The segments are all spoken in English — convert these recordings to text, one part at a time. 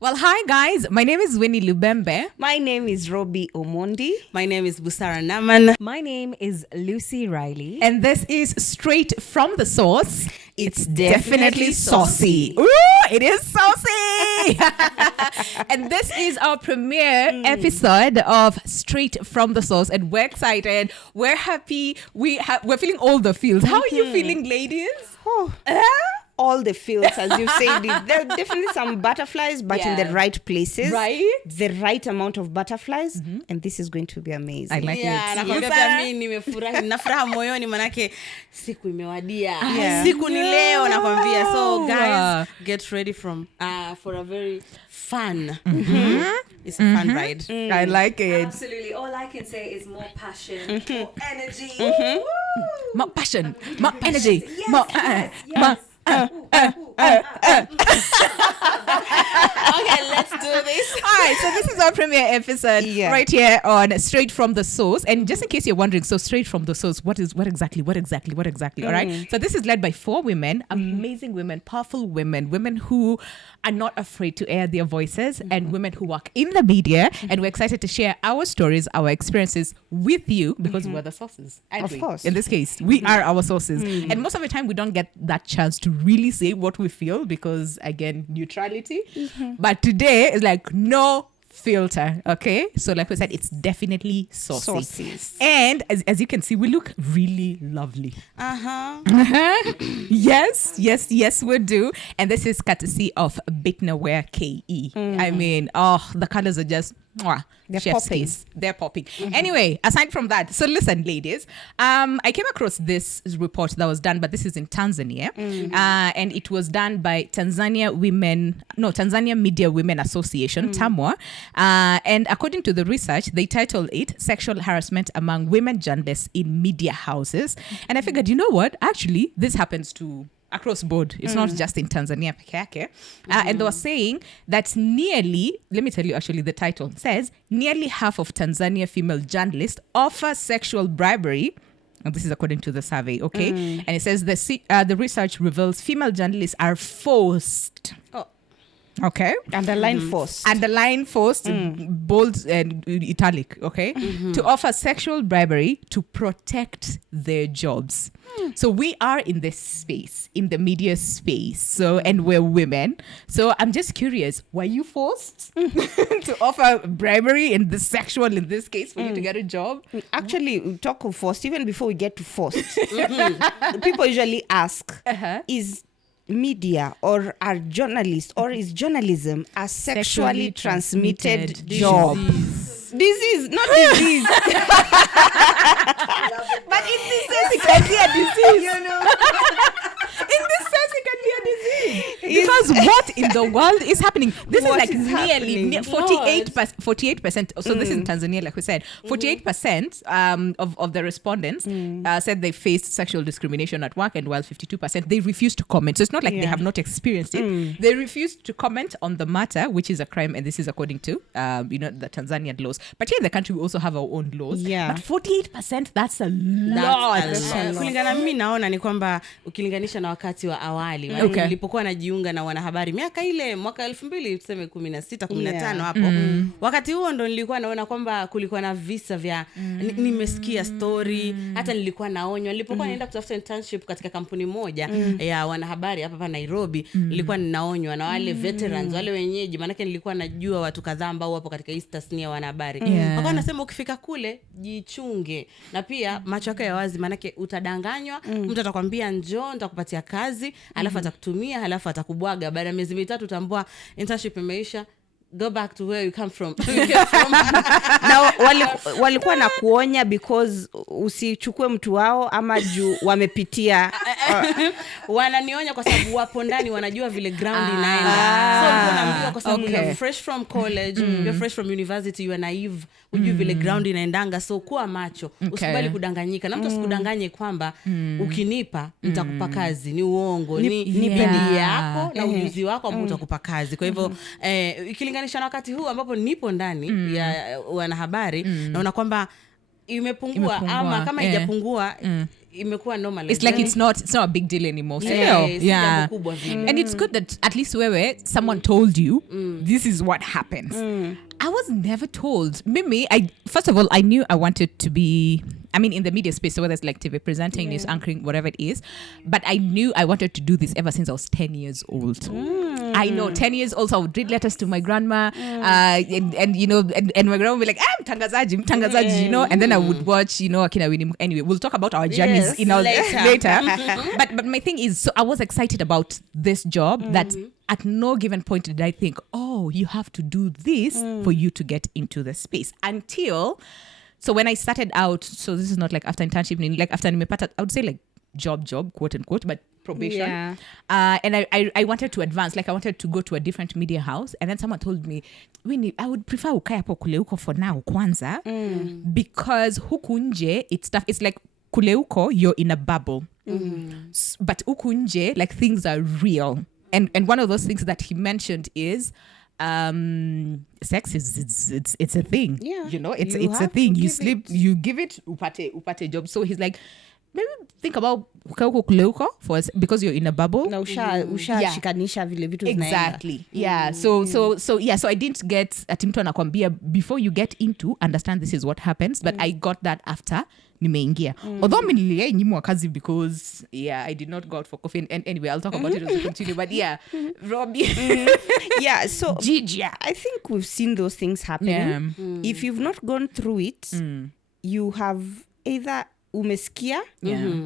Well, hi guys. My name is Winnie Lubembe. My name is Robi Omondi. My name is Busara Naaman. My name is Lucy Riley. And this is Straight from the Source. It's definitely saucy. Ooh, it is saucy. And this is our premiere episode of Straight from the Source. And we're excited. We're happy. We're feeling all the feels. How are you feeling, ladies? Oh, all the feels, as you said. There are definitely some butterflies, but in the right places. Right? The right amount of butterflies. And this is going to be amazing. I like it. Nakwambia pia mimi nimefurahi, nafuraha moyoni manake siku imewadia. Yeah. Siku ni leo nakwambia. So guys, get ready for a very fun. It's a fun ride. I like it. Absolutely. All I can say is more passion, more energy. More passion, more energy, more... Okay, let's do this. All right, so this is our premiere episode right here on Straight from the Source. And just in case you're wondering, so Straight from the Source, what exactly? All right. So this is led by 4 women, amazing women, powerful women who are not afraid to air their voices, and women who work in the media. And we're excited to share our stories, our experiences with you, because we're the sources. Of course. In this case, we are our sources. And most of the time, we don't get that chance to really say what we feel because, again, neutrality. But today is like no filter, okay? So like we said, it's definitely saucy. Saucies. And as you can see, we look really lovely. Yes, we do. And this is courtesy of Bittiner Wear KE. I mean, the colors are just... They're chef's popping. kiss. They're popping. Anyway, aside from that, so listen, ladies, I came across this report that was done, but this is in Tanzania, and it was done by Tanzania Media Women Association, TAMWA, and according to the research, they titled it "Sexual Harassment Among Women Journalists in Media Houses," and I figured, you know what? Actually, this happens to across board. It's not just in Tanzania peke yake. And they were saying that nearly, let me tell you actually the title, says nearly half of Tanzania female journalists offer sexual bribery. And this is according to the survey, okay? And it says the research reveals female journalists are forced. Okay. Underline forced. Underline forced, bold and italic, okay? To offer sexual bribery to protect their jobs. So we are in this space, in the media space. So, and we're women. So I'm just curious, were you forced to offer bribery in the sexual, in this case, for you to get a job? Actually, we talk of forced. Even before we get to forced, people usually ask, is media or are journalists or is journalism a sexually transmitted job? Disease, not disease. But in this sense, it can be a disease. You know? In this sense, it can be a disease. Because what in the world is happening? This What is like is nearly happening? 48%. So this is in Tanzania, like we said. 48% of the respondents said they faced sexual discrimination at work, and while 52% they refused to comment. So it's not like they have not experienced it. They refused to comment on the matter, which is a crime, and this is according to the Tanzanian laws. But here in the country, we also have our own laws. Yeah. But 48%, that's a lot. Kulingana mimi naona ni kwamba ukilinganisha na wakati wa awali nilipokuwa najiunga na wanahabari miaka ile mwaka 2000 tuseme 16 15 hapo, wakati huo ndo nilikuwa naona kwamba kulikuwa na visa vya nimesikia story, hata nilikuwa naonywa nilipokuwa naenda kutafuta internship katika kampuni moja ya wanahabari hapa Nairobi. Nilikuwa ninaonywa na wale veterans, wale wenyeji, maana nilikuwa najua watu kadhaa ambao wapo katika hii tasnia ya wanahabari. Wakawa nasema ukifika kule jichunge, na pia macho yako ya wazi, maana utadanganywa. Mtu atakwambia njoo nitakupatia kazi, alafu atakutumia, alafu atakubwaga. Baada ya miezi 3 utambua internship imeisha, go back to where you come from. Na walikuwa na kuonya because usichukue mtu wao ama juu wamepitia. Wananionya kwa sababu wapo ndani wanajua vile ground inaenda. So unaambiwa kwa sababu you're fresh from college, you're fresh from university, you are naive, ujui vile ground inaendanga. So kuwa macho, usikubali kudanganyika. Na mtu usikudanganye kwamba ukinipa nitakupa kazi. Ni uongo, ni bidii yako na ujuzi wako ambao utakupa kazi. Kwa hivyo ikilinganisha na wakati huu ambapo nipo ndani ya wanahabari, naona kwamba imepungua ama kama haijapungua imekuwa normalized. It's like it's not a big deal anymore. So, Yeah. Kubwa vile. And it's good that at least someone told you this is what happens. I was never told. Mimi, first of all, I knew I wanted to be, in the media space, so whether it's like TV presenting, news anchoring, whatever it is. But I knew I wanted to do this ever since I was 10 years old. I know, 10 years old, so I would read letters to my grandma, and my grandma would be like, mtangazaji, and then I would watch, A.K.A. Winnie. Anyway, we'll talk about our journeys later. But my thing is, so I was excited about this job that at no given point did I think, you have to do this for you to get into the space. So when I started out, so this is not like after internship, like after nimepata, I would say like job, quote unquote, but probation. Yeah. And I wanted to advance, like I wanted to go to a different media house. And then someone told me, Winnie, I would prefer ukae hapo kule uko for now kwanza, because huku nje, it's tough. It's like kule uko, you're in a bubble. But huku nje, like things are real. And one of those things that he mentioned is sex it's a thing. Yeah. It's a thing. You sleep, you give it, upate job. So he's like, maybe think about because you're in a bubble. Na shikanisha vile vitu zinaenda. Exactly. Yeah. So I didn't get ati mtu anakwambia before you get into, understand this is what happens, but I got that after nimeingia. Although nilinyimwa kazi because I did not go out for coffee, and anyway I'll talk about it as we continue, but Robi. So Gigi. I think we've seen those things happening. If you've not gone through it, you have either umesikia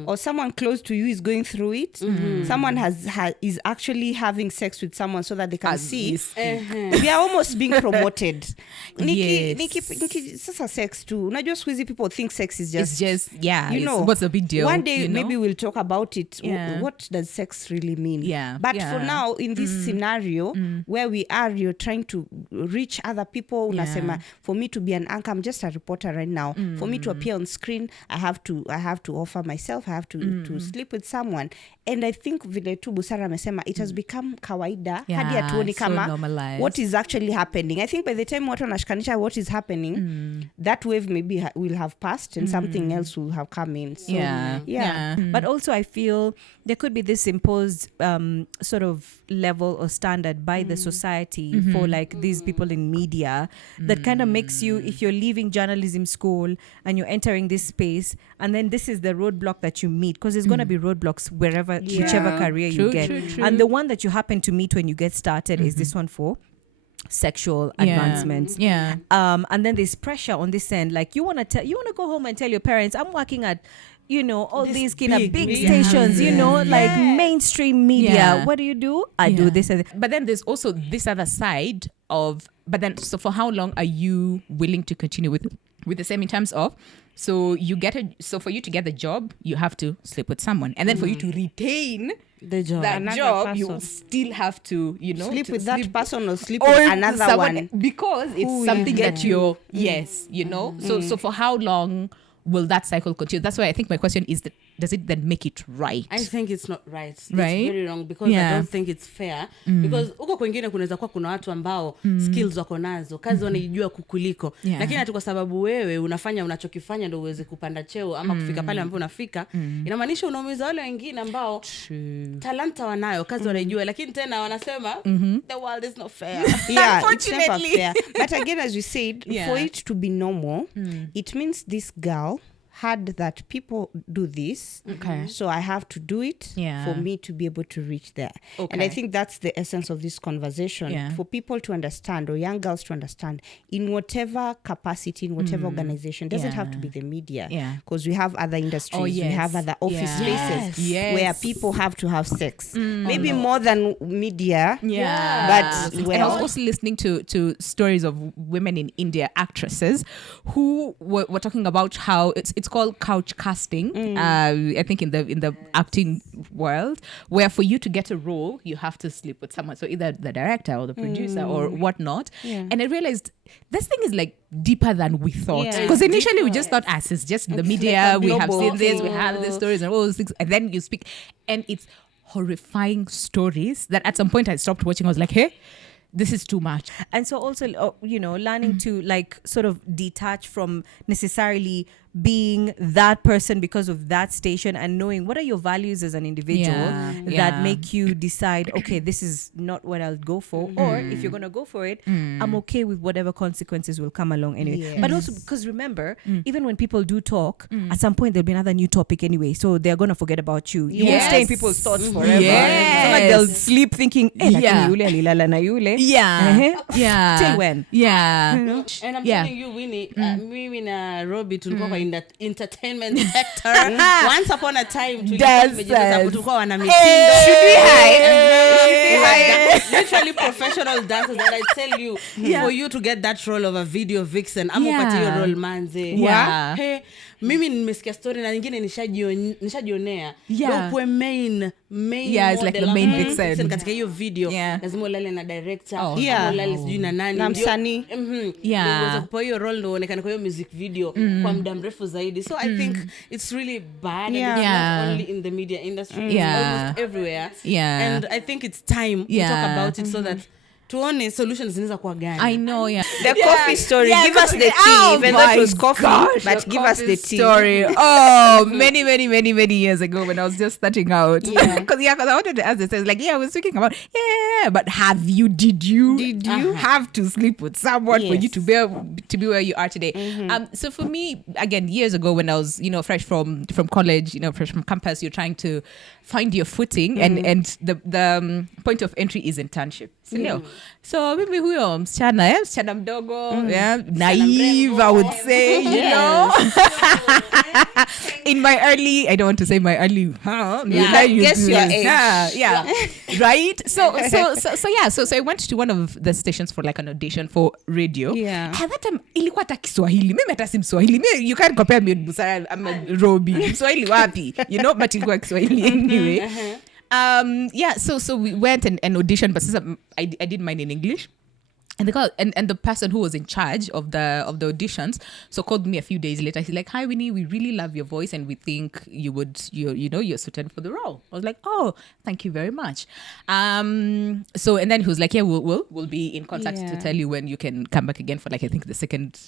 or someone close to you is going through it. Someone is actually having sex with someone so that they can see. We are almost being promoted. Niki sasa sex too. Unajua siku hizi people think sex is just what's the big deal? One day maybe we'll talk about it. What does sex really mean? But for now, in this scenario where we are, you're trying to reach other people. Unasema, for me to be an anchor, I'm just a reporter right now. For me to appear on screen, I have to offer myself, I have to sleep with someone. And I think vile tu Busara amesema, it has become kawaida hadi hatuoni kama what is actually happening. I think by the time watu wanashikanisha what is happening, that wave maybe will have passed and something else will have come in. So, But also I feel there could be this imposed sort of level or standard by the society for like these people in media that kind of makes you, if you're leaving journalism school and you're entering this space, and then this is the roadblock that you meet, because there's going to be roadblocks wherever, whichever career you get. True. And the one that you happen to meet when you get started is this one for sexual advancements. And then there's pressure on this end, like you want to go home and tell your parents, I'm working at all these kind of big stations, like mainstream media. What do? I do this. But then there's also this other side of, so for how long are you willing to continue with the same, in terms of, so for you to get the job, you have to sleep with someone. And then for you to retain the job, you still have to, sleep with that person or sleep with another one. Because it's something that you're, So for how long will that cycle continue? That's why I think my question is, does it then make it right? I think it's not right. It's right? very wrong, because I don't think it's fair. Because huko kwingine kunaweza kuwa kuna watu ambao skills wako nazo, kazi wanaijua kukuliko. Lakini hata kwa sababu wewe unafanya unachokifanya ndio uweze kupanda cheo ama kufika pale ambapo unafika, inamaanisha unaumiza wale wengine ambao talanta wanayo, kazi wanaijua, lakini tena wanasema the world is not fair. Unfortunately. It's never fair. But again, as you said, for it to be normal, it means this girl had that people do this, so I have to do it for me to be able to reach there. And I think that's the essence of this conversation, for people to understand, or young girls to understand, in whatever capacity, in whatever organization. Doesn't have to be the media, because we have other industries, we have other office spaces where people have to have sex, maybe more than media. But and I was also listening to stories of women in India, actresses, who were talking about how it's called couch casting, I think in the acting world, where for you to get a role you have to sleep with someone, so either the director or the producer or whatnot. And I realized this thing is like deeper than we thought, because initially we just thought it's just in the media, we have seen this, we have these stories and all those things, and then you speak and it's horrifying stories that at some point I stopped watching. I was like, hey, this is too much. And so also learning to like sort of detach from necessarily being that person because of that station, and knowing what are your values as an individual that make you decide, okay, this is not what I'll go for, or if you're gonna go for it, I'm okay with whatever consequences will come along anyway. But also because remember, even when people do talk, at some point there'll be another new topic anyway, so they're gonna forget about you. You won't stay in people's thoughts forever. So like they'll sleep thinking, lakini yule alilala na yule. Till when? And I'm telling you, Winnie, mimi na Robi tulikuwa kwa entertainment sector. Once upon a time tulikuwa wana mitindo. Should we hide? Literally professional dancers that I tell you, for you to get that role of a video vixen, I'm upati your role manze. Hey, mimi nimesikia story na nyingine nishajionea. Ukwe main it's like the main vixen katika hiyo video. Lazima ulale na director, ulale sijui na nani. Na msanii. Unaweza kupewa hiyo role ndio uonekane kwa hiyo music video kwa muda mrefu zaidi. So I think it's really bad. It's not only in the media industry, it's almost everywhere. And I think it's time we talk about it so that tuone solutions zinaweza kuwa gani. I know, the coffee story. Give us the tea, even though it was coffee, but give us the tea. Story. Many years ago when I was just starting out. Because I wanted to ask this. I was like, I was thinking about, but did you have to sleep with someone for you to be where you are today? So for me, again, years ago when I was, fresh from college, fresh from campus, you're trying to find your footing, and the point of entry is internship. So mimi huyo msichana mdogo, naive, I would say, in my early, I don't want to say my early, guess your age. Right? So I went to one of the stations for like an audition for radio. And that time ilikuwa hata Kiswahili. Mimi hata si Mswahili. You can't compare me with Busara, I'm a Robi. Mswahili wapi? But ilikuwa Kiswahili anyway. So we went and auditioned, but since I did mine in English. And the person who was in charge of the auditions called me a few days later. He's like, "Hi Winnie, we really love your voice and we think you're suited for the role." I was like, "Oh, thank you very much." And then he was like, "Yeah, we'll be in contact to tell you when you can come back again for like I think the second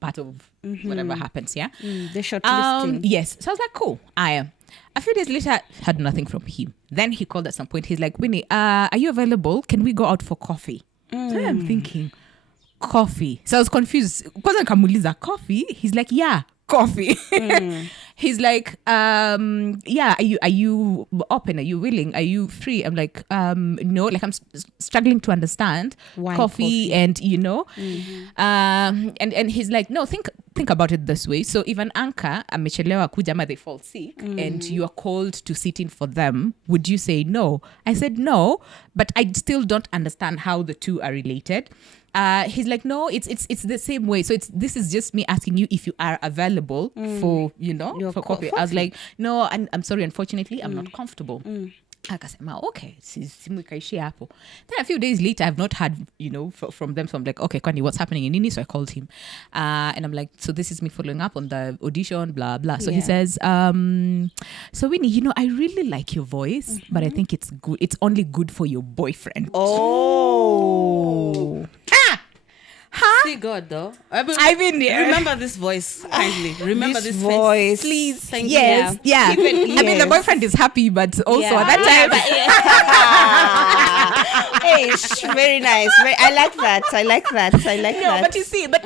part of whatever happens." The shortlisting. Yes. So I was like, "Cool." A few days later, had nothing from him. Then he called at some point. He's like, "Winnie, are you available? Can we go out for coffee?" So I'm thinking, coffee. So I was confused. Kwanza nikamuuliza coffee. He's like, "Yeah, coffee." He's like, "Are you open? Are you willing? Are you free?" I'm like, "No." Like I'm struggling to understand why coffee. And and he's like, "No, think about it this way. So if an anchor amechelewa kuja ama they fall sick and you are called to sit in for them, would you say no?" I said no, but I still don't understand how the two are related. He's like, "No, it's the same way. So this is just me asking you if you are available for for coffee." I was like, "No, I'm sorry, unfortunately I'm not comfortable." Akasema, "Okay, simu ikaishia hapo." Then a few days later, I've not heard, from them. So I'm like, "Okay, Kwani, what's happening in Nini?" So I called him. And I'm like, "So this is me following up on the audition, blah, blah." So he says, "So Winnie, I really like your voice, but I think it's good. It's only good for your boyfriend." Oh. See God though. I mean, remember this voice kindly. Remember this voice, face. Please. Thank you. I mean, the boyfriend is happy, but also at that time, very nice. I like that.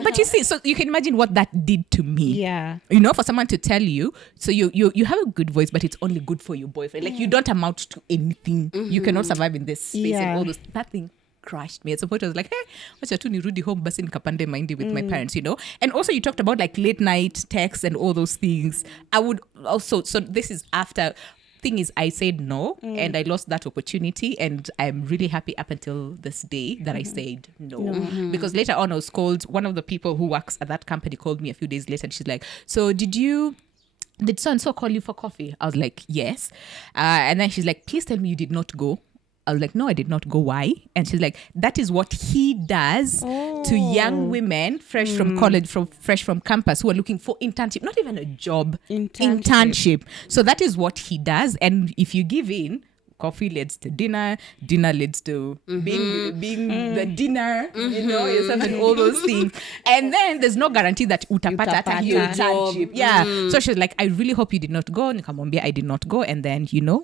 But you see, so you can imagine what that did to me. Yeah. For someone to tell you, so you have a good voice, but it's only good for your boyfriend. Like you don't amount to anything. You cannot survive in this space and all those. That thing crushed me. At some point I was like, "Hey, wacha tu nirudi home basi nikapande mahindi with my parents," And also you talked about like late night texts and all those things. I would also, so this is after, thing is I said no and I lost that opportunity, and I'm really happy up until this day that I said no. Because later on I was called, one of the people who works at that company called me a few days later and she's like, "So did so-and-so call you for coffee?" I was like, "Yes." And then she's like, "Please tell me you did not go." I was like, "No, I did not go. Why?" And she's like, "That is what he does to young women fresh from college, fresh from campus, who are looking for internship, not even a job, internship. So that is what he does. And if you give in, coffee leads to dinner leads to being the dinner, you know, yourself and all those things. And then there's no guarantee that utapata hata hiyo internship. Yeah. So she's like, I really hope you did not go. Nikamwambia I did not go. And then, you know,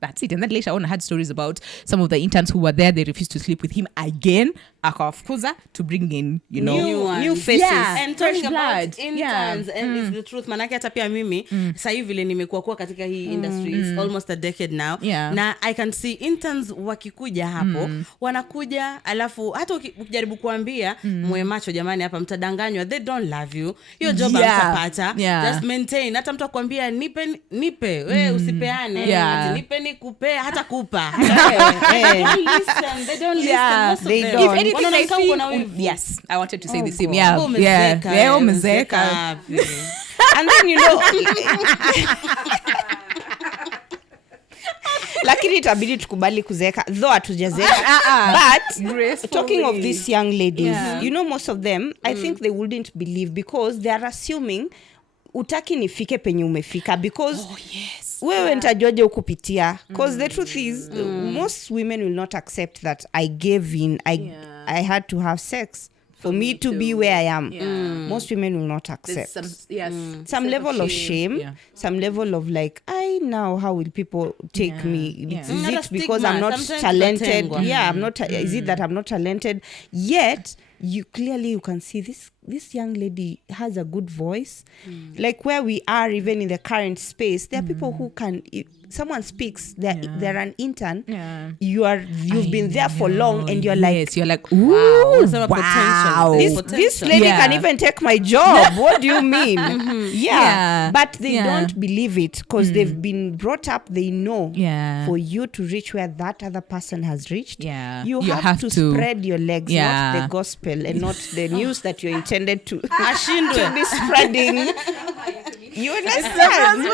that's it. And then later on I had stories about some of the interns who were there. They refused to sleep with him again. Akawafukuza to bring in, you know, new faces. Yeah. And talking about blood. interns, and it's the truth. Manake hata pia mimi sasa hivi vile nimekuwa katika hii industry is almost a decade now. Yeah. Na I can see interns wakikuja hapo, wanakuja alafu hata ukijaribu kuambia mwe macho jamani hapa mtadanganywa, they don't love you. Your job mtapata. Just maintain. Hata mtu akwambia nipe, wewe usipeane. Ati nipe nikupe hata kupa. They don't listen. They don't. If anything, I feel, yes, I wanted to say the same. Yeah. And then, you know, lakini itabidi tukubali kuzeeka, though hatujazeeka. But talking of these young ladies, you know, most of them, I think they wouldn't believe, because they are assuming utaki nifike penye umefika, because wewe nitajuaje ukupitia, because the truth is most women will not accept that I gave in, I had to have sex for me to be where I am. Most women will not accept. Some level of shame, some level of like, how will people take me? Is it because I'm not talented? I'm not. Is it that I'm not talented? Yet you can see this young lady has a good voice. Like where we are, even in the current space, there are people who can. If someone speaks, they're an intern. You've been there for long, and you're like, ooh, wow. This lady can even take my job. What do you mean? But they don't believe it, because they've been brought up. They know for you to reach where that other person has reached, you have to spread your legs, not the gospel and not the news that you're intended to be spreading. You understand?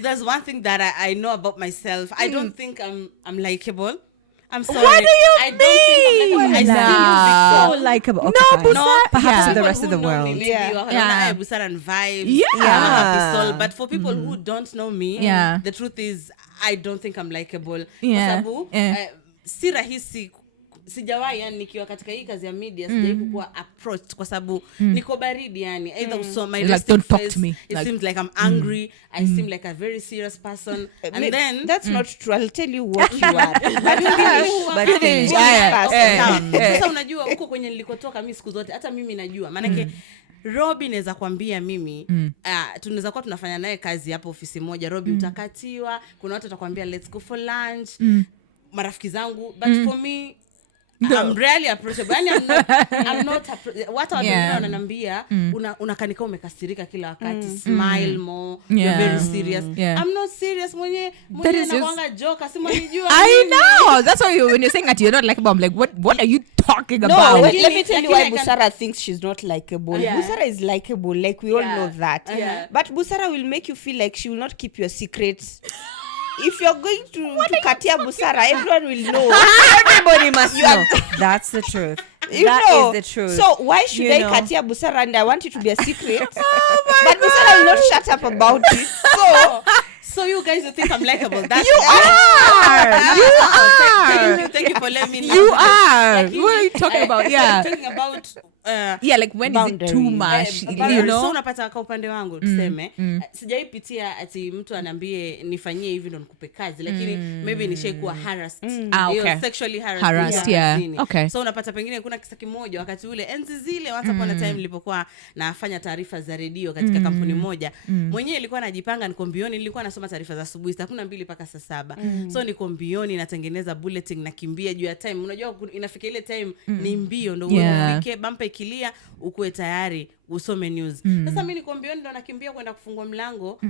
There's one thing that I know about myself. I don't think I'm likable. I'm sorry. What do you I don't think I'm likable. I see you so likable. Okay, no, perhaps Yeah. the rest of the People who know world. me, maybe Busara and vibes. Yeah. Soul. But for people who don't know me, the truth is I don't think I'm likable. Yeah. Kwa sababu, si rahisi sijawahi, yani nikiwa katika hii kazi ya media sijawahi kuwa approached kwa sababu niko baridi, yani either usoma my like, don't talk to me. It seems like I'm angry. I seem like a very serious person. And then that's not true. I'll tell you what you are. Sasa unajua huko kwenye nilikotoka mimi siku zote hata mimi najua maana Robi naweza kwambia mimi tunaweza kuwa tunafanya naye kazi hapo ofisi moja. Robi utakatiwa, kuna watu watakwambia let's go for lunch, marafiki zangu, but for me I'm rarely approachable. I'm not what watu wengine wananiambia unakanika umekasirika kila wakati, smile more, you're very serious. I'm not serious mwenye nakuanga joker, si mwenijua. I know. That's why when you're saying that you're not likable, I'm like, what are you talking about? No, let me tell you why Busara thinks she's not likable. Busara is likable, like we all know that. But Busara will make you feel like she will not keep your secrets. If you're going to katia Busara, everyone will know. Everybody must know. That's the truth. That is the truth. So why should I katia Busara, and I want it to be a secret? But Busara will not shut up about it. So you guys think I'm likable? That's you are. Thank you for letting me know. You are. What are you talking about? I'm talking about like when is it too much? You know? So unapata kwa upande wangu tuseme sijaipitia ati mtu anambie nifanyie hivi ndo nikupe kazi, lakini maybe nishaikuwa harassed. Sexually harassed. Okay. So unapata pengine kuna kisa kimoja wakati ule enzi zile once upon a time nilipokuwa nafanya taarifa za redio katika kampuni moja. Mwenyewe nilikuwa najipanga niko mbioni, nilikuwa nasoma taarifa za asubuhi saa 12 mpaka saa 7. So niko mbioni natengeneza bulletin nakimbia juu ya time. Unajua inafika ile time ni mbio ndo ufike bumper ikilia ukue tayari usome news. Sasa mimi niko mbioni ndo nakimbia kwenda kufungua mlango.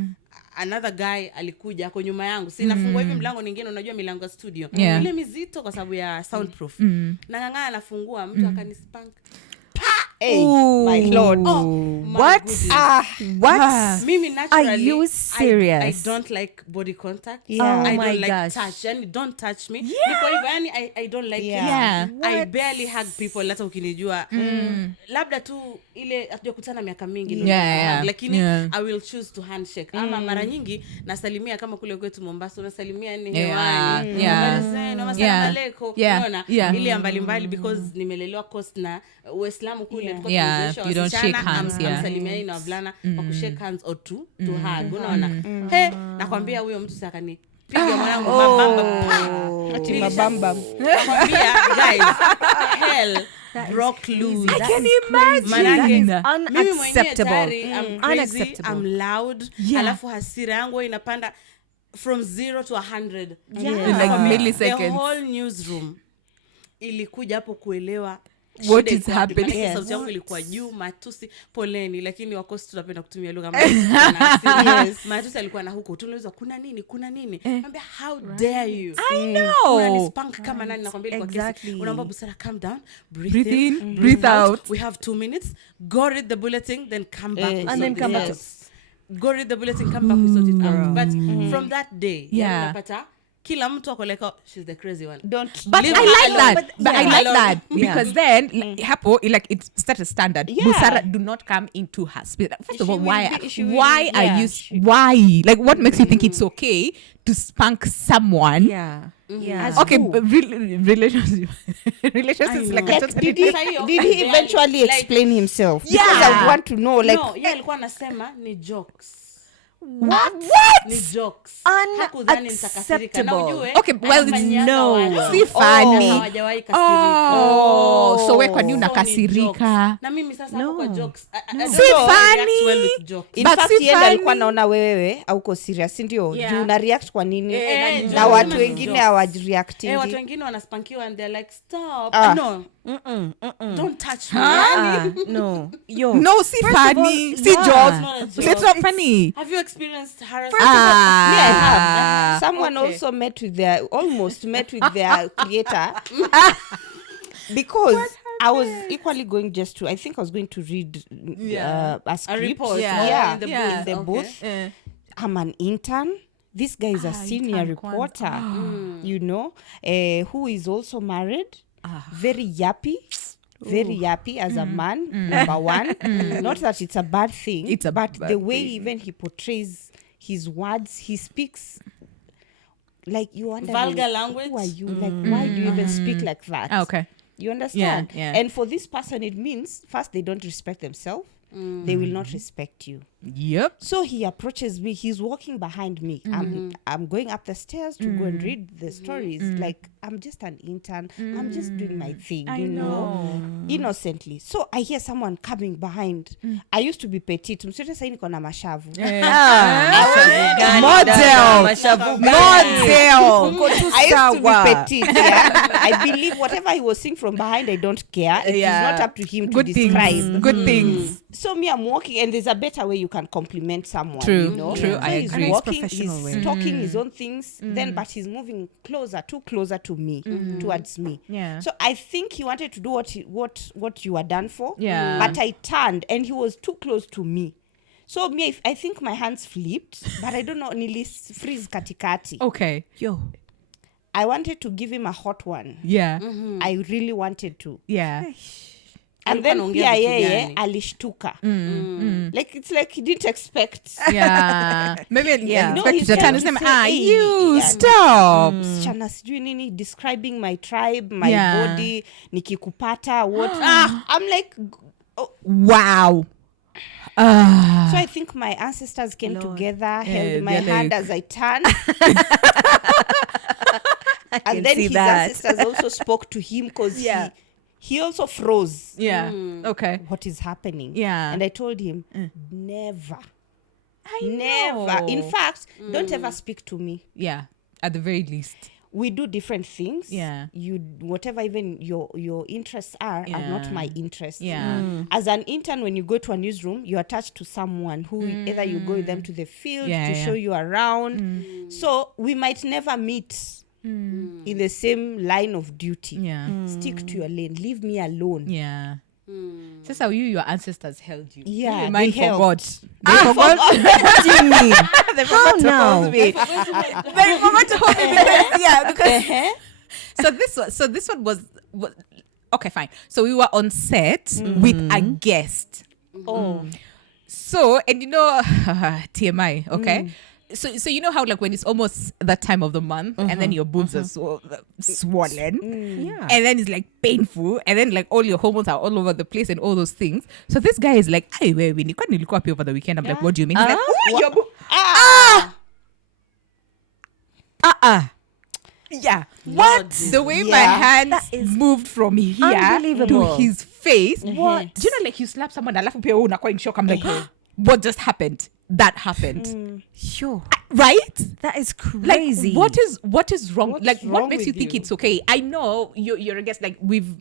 Another guy alikuja hapo nyuma yangu. Si nafungua hivi mlango nyingine, unajua milango ya studio ile mizito kwa sababu ya soundproof. Nangangana nafungua, mtu akanispank. Hey, my lord. My What? goodness. What? Mimi naturally, Are you serious? I don't like body contact. Yeah. Oh I my don't like gosh. touch. Yani don't touch me. Niko hivyo, yani I don't like Yeah. it. I barely hug people hata ukinijua. Labda tu ile hatujakutana miaka mingi ndio hug, lakini I will choose to handshake. Ama mara nyingi nasalimia kama kule kwetu Mombasa unasalimia ni hewani. Masalamu alaykum. Unaona? Ile mbalimbali because nimelelewa coast na Uislamu kule tuko tunawezesha you don't shake hands, amsalimiani na wavulana kwa kushake hands or to hug, unaona. Nakwambia huyo mtu sasa piga mwanangu mabamba Ati mabamba. nakwambia guys hell broke loose. I can imagine. Mimi mwenyewe tayari Unacceptable. I'm crazy, Unacceptable. I'm loud, alafu hasira yangu inapanda from 0 to 100 In like milliseconds. the whole newsroom ilikuja hapo kuelewa What shida is iko wapi. happening? Maana sauti yangu ilikuwa juu, matusi, poleni, lakini wakosi tunapenda kutumia lugha mbaya. Matusi alikuwa na huko tunauliza kuna nini naambia how dare you, I know. unanispunk kama nani, nakwambia ilikuwa Exactly. kesi. Unaomba Busara calm down, Breathe in, breathe out. we have 2 minutes, go read the bulletin, then come back And we then sort come it back. out. Go read the bulletin, come back we sort it out. But from that day unapata kila mtu ako like, oh, she's the crazy one. Don't. But Leave I her like alone. that. But But I yeah. like Alone. that because then hapo like it's started standard. Yeah. Busara, do not come into her space. First of She all, will why be- she will why be- are yeah, you she- why like what makes you think it's okay to spank someone? Yeah. Yeah. As Okay, who? relationship is like a Like, totally did he eventually explain himself? Yeah. Because I want to know, like, no, yeye alikuwa anasema ni jokes. what? Ni jokes. Hakudhani nitakasirika. Na Unacceptable. ujue, Okay, well, it's anafanyaga no. watu. Si funny. Hawajawahi kasirika. So we kwa nini So ni unakasirika? jokes. Na mimi sasa hapo kwa jokes. I don't Si know, I react funny. well with jokes. in But fact si yeye funny. alikuwa naona wewe auko serious, si ndio? Yeah. Juu una react kwa nini? Eh, Na juu watu nasema wengine jokes. hawajireactingi. Watu wengine wanaspankiwa and they're like stop. Ah. No. Don't touch me. Yani, No. Yo. No, si funny. Si yeah. jokes. not a joke. It's not funny. Have you experienced harassment? Me, I have. Someone Okay. also almost met with their creator because I was equally going I think I was going to read a script. report. Yeah. In the Yeah. booth. In the Okay. booth. I'm an intern. This guy is a senior intern reporter, you know, who is also married, very yappy. Very yappy as a man, number one. Not that it's a bad thing, It's a but bad the way thing. even he portrays his words, he speaks like you wonder, Vulgar like, language? who are you? Like, why do you even speak like that? Okay. You understand? Yeah. And for this person, it means first they don't respect themselves. They will not respect you. Yep. So he approaches me. He's walking behind me. I'm going up the stairs to go and read the stories. Like, I'm just an intern. I'm just doing my thing, you know, innocently. So I hear someone coming behind. I used to be petite. Msiyote sasa niko na mashavu. I used to be petite. Yeah? I believe whatever he was seeing from behind, I don't care. It is not up to him to Good describe. things. Good things. So me, I'm walking, and there's a better way you can compliment someone. True, you know? true, So I he's agree. walking, Professional he's way. talking his own things, then but he's moving too closer to me, towards me. Yeah. So I think he wanted to do what you were done for. Yeah. But I turned, and he was too close to me. So me, I think my hands flipped, but I don't know, nili freeze katikati. Okay. Yo. I wanted to give him a hot one. Yeah. I really wanted to. Yeah. And Alikuwa then anaongea pia vitu yeye gani? alishtuka. Like it's like he didn't expect. Yeah. Maybe Yeah. No, expect he to turn said- and he say, said, "Hey, you yeah, stop. Msichana sijui nini, describing my tribe, my Yeah. body, nikikupata, what. I'm like, oh. Wow. So I think my ancestors came together, held my they're hand like- as I turned. can And then see his that. ancestors also spoke to him because he also froze. Yeah. Okay. What is happening? Yeah. And I told him, never. Never. know. In fact, don't ever speak to me. Yeah. At the very least. We do different things. Yeah. You whatever even your interests are not my interests. Yeah. As an intern, when you go to a newsroom, you're attached to someone who either you go with them to the field to show you around. So we might never meet in the same line of duty. Yeah. Stick to your lane. Leave me alone. Yeah. Sasa your ancestors held you. Yeah, Mine they held. forgot. They forgot. What do you mean? They How forgot to now? hold me. They forgot to hold me because so this one was okay, fine. So we were on set with a guest. Oh. So, and TMI, okay? So you know how like when it's almost that time of the month and then your boobs are swollen Yeah. and then it's like painful and then like all your hormones are all over the place and all those things. So this guy is like, "Hey, wait, we nilikuwa happy over the weekend." I'm like, "What do you mean?" He's like, "Oh, your boob." Yeah. What? The way my hands moved from here unbelievable. to his face. What? Do you know like you slap someone alafu pia unakuwa in shock? I'm like, what just happened? That happened. Sure. Right? That is Like crazy. what is wrong? What's Like what wrong makes you with think you? it's okay? I know you're a guest. Like we've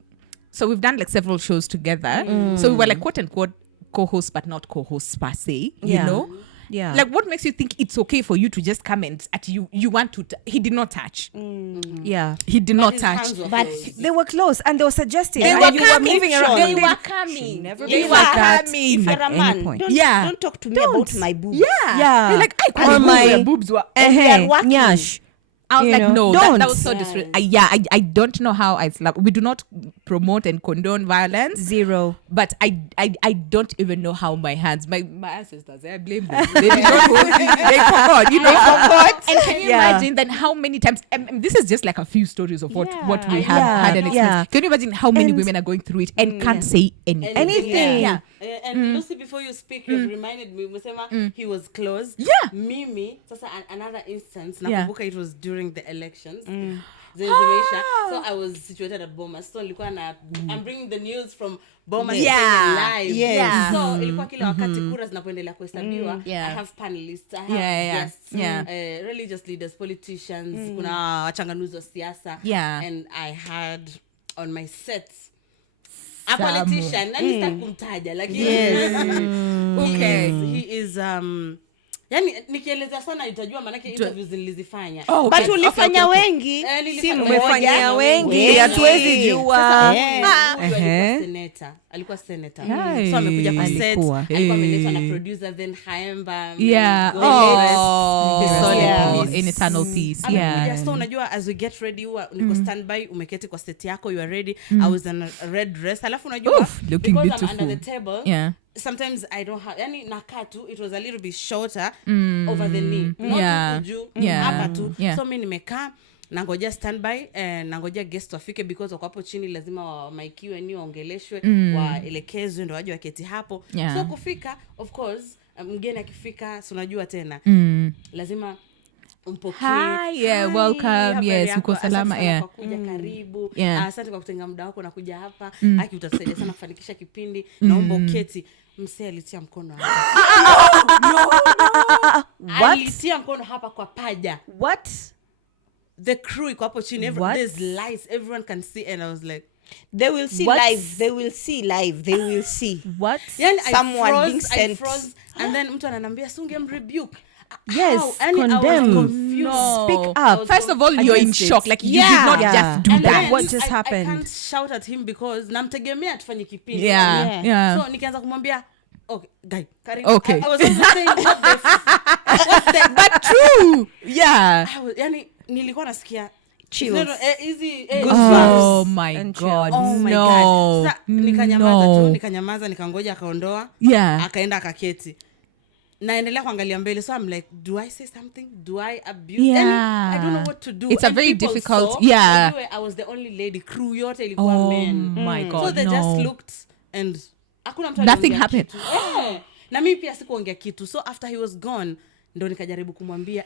done like several shows together. So we were like quote unquote co-hosts but not co-hosts per se. Yeah. You know? Yeah. Like what makes you think it's okay for you to just come and at you want to he did not touch. Yeah. He did not His touch. hands were But closed. They were close and they were suggesting. They and were you were moving around. coming. They They- were coming. never They been were like that. coming. If you're a At any man, point. don't talk to me about my boobs. Yeah. Yeah. You're like, I Or could my- your boobs were. are working. Nyash. I was you like, know, no, don't. that was so disrespectful. I don't know how I slap. We do not promote and condone violence, Zero. but I don't even know how my hands, my ancestors, I blame them. They did not hold me. They forgot, you know. And can you Yeah. imagine then how many times? This is just like a few stories of what we have Yeah. had an experience. Yeah. Can you imagine how many And- women are going through it and can't say anything? Anything. Yeah. And Lucy, before you speak, you've reminded me, Musema, he was close. Yeah. Mimi, sasa another instance, Yeah. nakumbuka it was during the elections. Zimeisha. So I was situated at Bomas. So nilikuwa I'm bringing the news from Bomas live. Yes. Yeah. So ilikuwa kila wakati kura zinapoendelea kuhesabiwa, Yeah. I have panelists, I have Yeah. guests, Yeah. religious leaders, politicians, kuna wachanganuzi wa siasa. Yeah. And I had on my set a politician, nani sitaki kumtaja lakini Okay. he is yani nikieleza sana itajua manake interviews nilizifanya. Oh, okay. But ulifanya Okay. wengi. Nilifanya Si Umefanyia mmoja. wengi. Hatuwezi jua. Sasa huyu alikuwa senator. Alikuwa senator. Hey. So amekuja kwa set. Alikuwa. Alikuwa ameletwa na producer then Haemba. Yeah. God Oh, rest his soul in Yeah. peace. in eternal peace. Amekuja, Yeah. so unajua as we get ready niko standby, umeketi kwa set yako, you are ready. I was in a red dress. Alafu unajua Oof, looking because beautiful. I'm under the table. Yeah. Sometimes I don't have yani nakaa tu, it was a little bit shorter over the knee, not Yeah. huku juu, Yeah. hapa tu. Yeah. So mi nimekaa nangoja standby, nangoja guest wafike because wako hapo chini, lazima wamaikiwe ni waongeleshwe, waelekezwe ndo waje waketi hapo. Yeah. So kufika, of course mgeni akifika si unajua tena lazima umpokee. Hi, yeah, welcome, habari yes, yako, uko asante salama, sana yeah. kwa kuja, karibu. Yeah. Asante kwa kutenga muda wako na kuja hapa. Haki utasaidia sana kufanikisha kipindi. Naomba uketi. Msee alitia mkono hapa. Alitia mkono hapa kwa paja. What? The crew iko hapo chini. What? There's lights. Everyone can see. And I was like, They will see What? live. They will see live. They will see. What? yani Someone being I sent. froze. And then mtu ananiambia sungem rebuke. Yes, How? Yani, I was condemn. confused. No. Speak up. First of all, you're in Against it. shock. Like you Yeah. did not Yeah. just do And that. then What just I happened? can't shout at him because namtegemea tufanye kipindi. Yeah. Yeah. Yeah. So nikaanza kumwambia, okay, guy, karibu. Okay. I was almost saying what the But true. Yeah. yani nilikuwa nasikia Chills. easy Oh my And God. oh my No. god. Sasa nikanyamaza No. tu, nikanyamaza, nikangoja akaondoa. Yeah. Akaenda akaketi. Naendelea kuangalia mbele, so I'm like, do I say something? Do I abuse? Yeah. Yani, I don't know what to do. It's a And very people difficult- saw, yeah. anyway, I was the only lady. Crew yote ilikuwa Oh men. my God. So they no. just looked and hakuna mtu Nothing aliongea happened. kitu. Na mimi pia sikuongea kitu. So after he was gone, ndo nikajaribu kumwambia,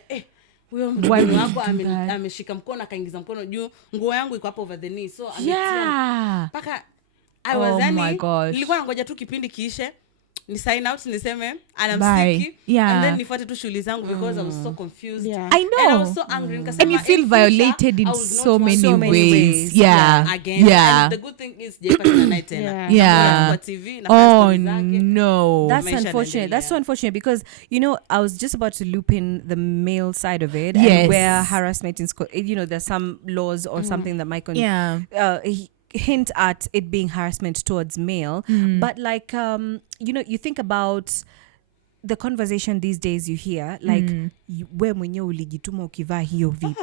huyo mtu Why would wako you do that? ameshika mkono akaingiza mkono juu, nguo yangu iko hapo over the knee. So ametia Yeah. mpaka I was Oh my gosh. nilikuwa nangoja tu kipindi kiishe ni sign out niseme and Bye. I'm sick, Yeah. and then nifuate tu shughuli zangu because I was so confused. Yeah. I know. And I was so angry. Nikasema, And you feel in future, violated in I would not so want many to many ways. ways. Yeah. again. Yeah. And the good thing is Jepata na night tena. Yeah. Yeah. Kwa TV nafanya Oh stories zake. no. That's Maisha unfortunate. That's so yanaendelea. unfortunate because I was just about to loop in the male side of it, Yes. and where harassment is, there's some laws or something that might Yeah. hint at it being harassment towards male, but like you think about the conversation these days you hear, like we mwenyewe ulijituma ukivaa hiyo vipi.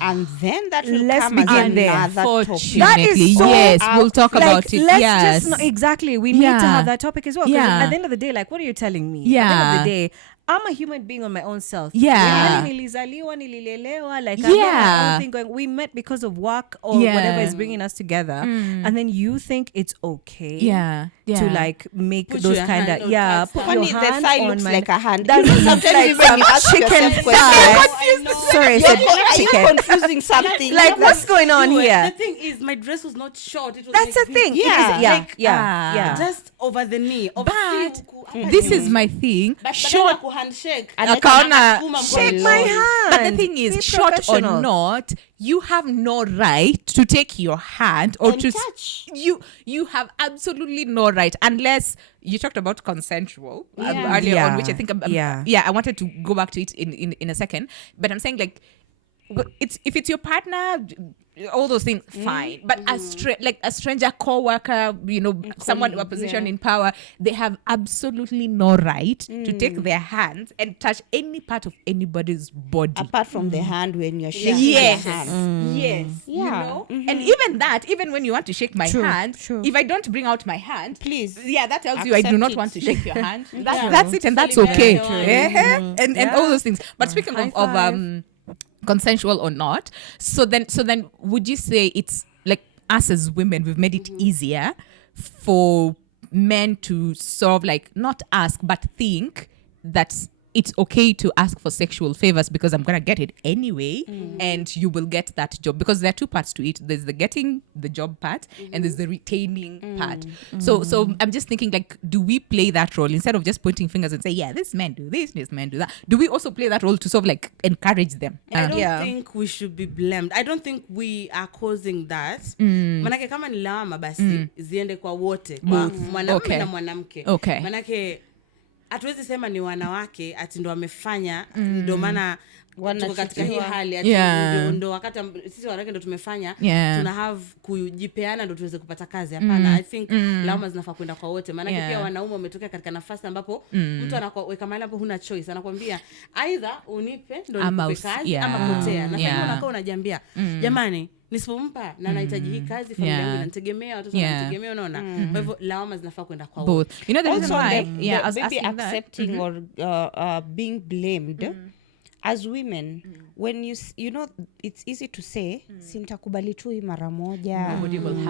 And then that will Let's come as begin there. another topic. That is so yes, we'll talk like, about it. Let's Yes, just know, exactly. We need to have that topic as well. 'Cause Yeah. at the end of the day, like, what are you telling me? Yeah. At the end of the day, I'm a human being on my own self. Yeah. Nilizaliwa, nililelewa, like Yeah. I got my own thing going. We met because of work or Yeah. whatever is bringing us together, and then you think it's okay to like make Put those your kind hand of on put Funny, your the hand thigh on looks my like a hand. That You know, looks sometimes like even you some ask chicken yourself thigh. questions. Sorry, I said Are you chicken. confusing something? Like what's going on The here? thing is, my dress was not short. It was That's like the thing. this. It is- Yeah. yeah, yeah. Just over the knee. But this is my thing. Short Short, handshake. Akaona, Shake my hand. but the thing is, Be short or professional. not, you have no right to take your hand or And to touch. You have absolutely no right, unless you talked about consensual earlier Yeah. on, which I think I wanted to go back to it in a second, but I'm saying like, it's if it's your partner, all those things fine, but a stranger co-worker, someone in a position in power, they have absolutely no right to take their hands and touch any part of anybody's body. Apart from the hand when you're shaking Yes. your hand. Yes. Yeah. And even when you want to shake my hand, if I don't bring out my hand, Please. that tells you I do Accept not it. want to shake your hand. That's it, and that's okay. And all those things. But speaking of consensual or not, so then would you say it's like us as women, we've made it easier for men to sort of like not ask but think that it's okay to ask for sexual favors because I'm gonna get it anyway, and you will get that job, because there are two parts to it. There's the getting the job part and there's the retaining part. So I'm just thinking, like, do we play that role instead of just pointing fingers and say, yeah, this man do this man do that? Do we also play that role to sort of like encourage them? I don't think we should be blamed. I don't think we are causing that. Manake kama ni lawama basi ziende kwa wote, kwa mwanamume na mwanamke. Okay. Manake hatuwezi sema ni wanawake ati ndo wamefanya ndo maana tuko katika hii hali ati ndo wakati sisi wanawake ndo tumefanya tuna have kujipeana ndo tuweze kupata kazi. Hapana, I think lawama zinafaa kwenda kwa wote. Maana pia wanaume wametokea katika nafasi ambapo mtu anakuweka mahali hapo, huna choice, anakuambia either unipe ndo nikupe kazi ama potea. Na sasa unakaa unajiambia jamani, nisipompa na nahitaji hii kazi, familia yangu inanitegemea, watoto wananitegemea, unaona. Kwa hivyo lawama zinafaa kwenda kwa wote. You know the reason Also, why I was maybe asking accepting or being blamed as women, when you know it's easy to say sintakubali tu hii mara moja,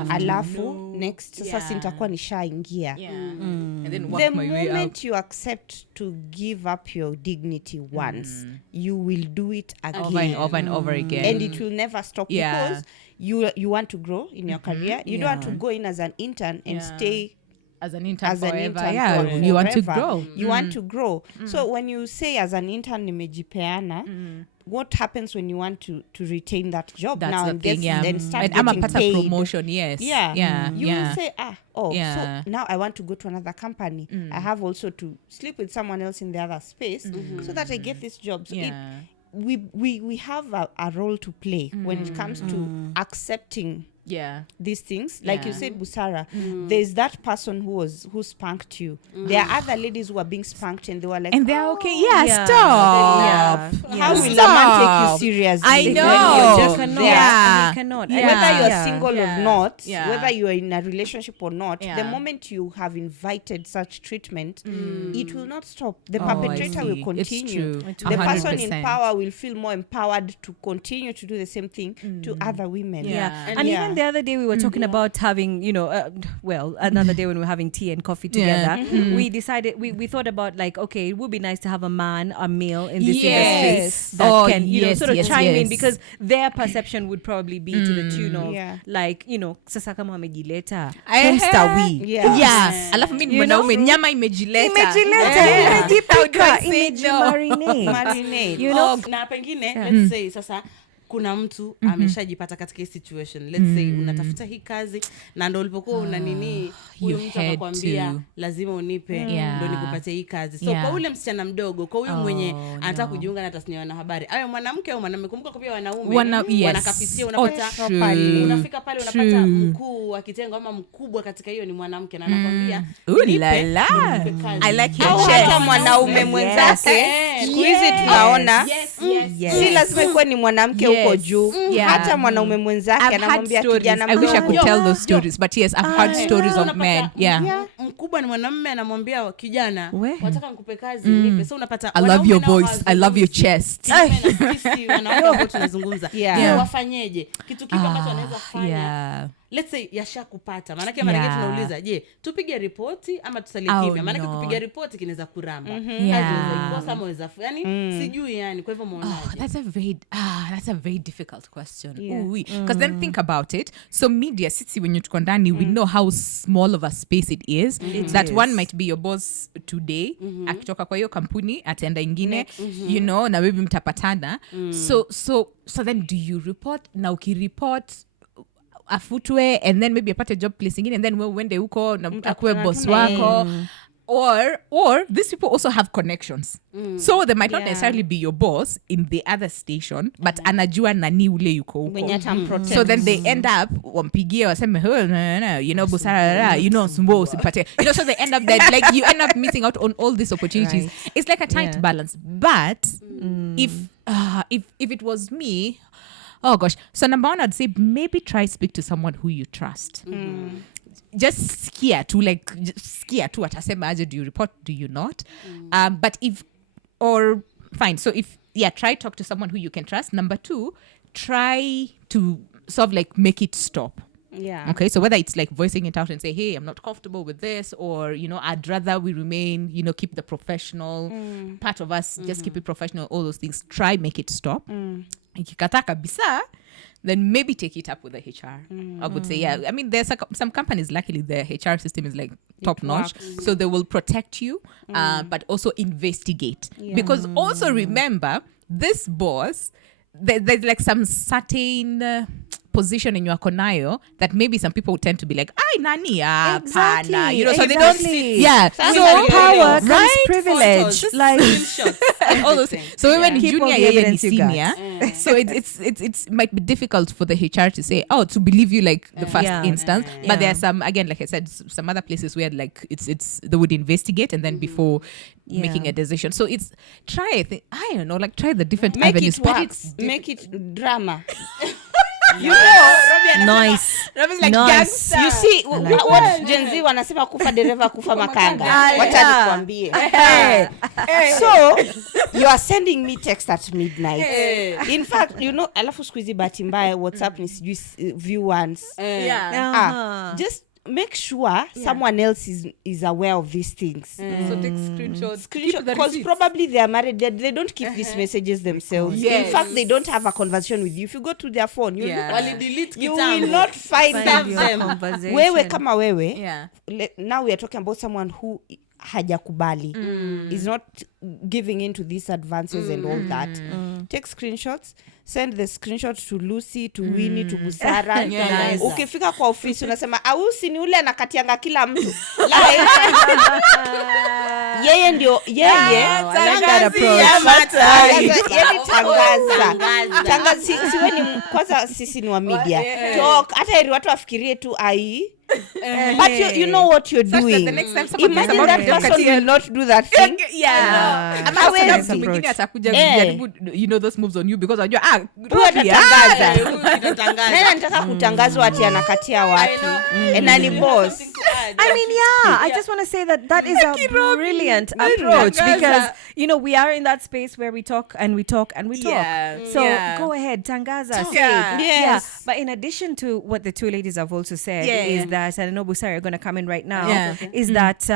alafu next sasa sintakuwa nishaingia. and then walk The my way out. moment you accept to give up your dignity once, you will do it again Over and over again. and it will never stop because you want to grow in your career. You don't want to go in as an intern and stay as an intern forever. forever. You want to grow. You want to grow. So when you say as an intern nimejipeana, what happens when you want to retain that job? That's now the and thing, get and start and I'm a getting part of paid. promotion, yes. You will say, Yeah. so now I want to go to another company. I have also to sleep with someone else in the other space so that I get this job. So we have a role to play when it comes to accepting these things. Like you said, Busara, there's that person who spanked you. There are other ladies who are being spanked and they were like, and they're okay. Stop. How will a man take you seriously? I when know. you're just Cannot. there? And he cannot. Whether you're single or not, Yeah. whether you are in a relationship or not, the moment you have invited such treatment, it will not stop. The perpetrator will continue. It's true. The person in 100%. power will feel more empowered to continue to do the same thing to other women. And even the other day we were talking about having, another day when we were having tea and coffee together, we decided, we thought about like, okay, it would be nice to have a male in this industry that can, sort of chime in, because their perception would probably be to the tune of like, sasa kama amejileta, whomstawi. Alafu mimi mwanaume nyama imejileta. Imejipika, Marinate. imejimarinate. Marinate. Na pengine let's say sasa kuna mtu ameshajipata katika hii situation. Let's say unatafuta hii kazi na ndo ulipokuwa una nini, huyu mtu akakwambia lazima unipe ndo nikupatie hii kazi. So kwa ule msichana mdogo, kwa huyu mwenye anataka kujiunga na tasnia ya wanahabari, ayo mwanamke au mwanamume, kumbuka pia wanaume wanakapisia, unapata unafika pale unapata mkuu wa kitengo ama mkubwa katika hiyo ni mwanamke na anakwambia I like your hata mwanaume mwenzake siku hizi tunaona si lazima ikuwe ni mwanamke huko juu, hata mwanaume mwenzake anamwambia kijana mdogo. I wish I could tell those stories, but yes, I've heard stories of men. Mkubwa ni mwanamume anamwambia kijana, wataka nikupe kazi nipe. So unapata I love your voice, I love your chest. Sisi wanawake tunazungumza wafanyeje, kitu kipi ambacho anaweza kufanya. Let's say yashakupata, maana yake mara tunauliza, je, tupige ripoti ama tusalie kimya? Maana yake kupiga ripoti kinaweza kuramba, inaweza ikosa mweza, yani sijui yani. Kwa hivyo muonaje? That's a very difficult question. Because then think about it. So media, sisi when you tuko ndani, we know how small of a space it is. That one might be your boss today, akitoka kwa hiyo kampuni ataenda ingine, you know, na maybe mtapatana. So then do you report? Na ukireport afutwe and then maybe apate job place ingine and then uende huko na akue boss wako. Or these people also have connections. So they might not necessarily be your boss in the other station, but anajua nani ule yuko huko. So then they end up wampigie waseme, no, you know, Busara, you know, sumbo usipate. You know, so they end up that, like, you end up missing out on all these opportunities. It's like a tight balance. But if it was me, oh gosh. So number one, I'd say maybe try speak to someone who you trust. Just skia to atasema aje, do you report, do you not? But fine. So try talk to someone who you can trust. Number two, try to sort of like make it stop. Okay, so whether it's like voicing it out and say, hey, I'm not comfortable with this, or, you know, I'd rather we remain, you know, keep the professional part of us, just keep it professional, all those things. Try make it stop. Ikikataa kabisa, then maybe take it up with the HR. I would say, I mean, there's some companies, luckily the HR system is like top notch, so they will protect you, but also investigate. Because also remember, this boss, there's like some certain position in your konayo that maybe some people tend to be like, ay, nani, pana, you know, so they don't see. So power comes privilege, photos, like and all those things. So when junior and senior, so it's might be difficult for the HR to say, oh, to believe you like the first instance. But there are some, again, like I said, some other places where like it's they would investigate and then before making a decision. So it's try the different avenues. Make it drama. You know, Robi nice. Robi's like Nice. You see what Gen Z wanasema kufa dereva kufa makanga. Wacha nikwambie. So you are sending me text at midnight. In fact, you know, alafu siku hizi bahati mbaya WhatsApp ni sijui view once. Just make sure someone else is aware of these things. So take screenshots because probably they are married. They don't keep these messages themselves. In fact, they don't have a conversation with you. If you go to their phone, you will not find them. Wewe kama wewe. Now we are talking about someone who hajakubali is not giving into these advances and all that. Take screenshots, send the screenshot to Lucy, to Winnie, to Busara. Ukifika kwa ofisi unasema ausi ni ule anakatianga kila mtu. Yeye ndio tangaza siwe ni kwanza sisi ni wa media talk hata ili watu wafikirie tu ai. But you know what you're doing. The next time imagine that person will not do that thing. You know those moves on you because nani anataka kutangazwa ati anakatia watu na ni boss. I mean, I just want to say that is a brilliant approach because, you know, we are in that space where we talk and we talk and we talk. So go ahead, tangaza. But in addition to what the two ladies have also said is that, and I know Busara, you're going to come in right now, is that,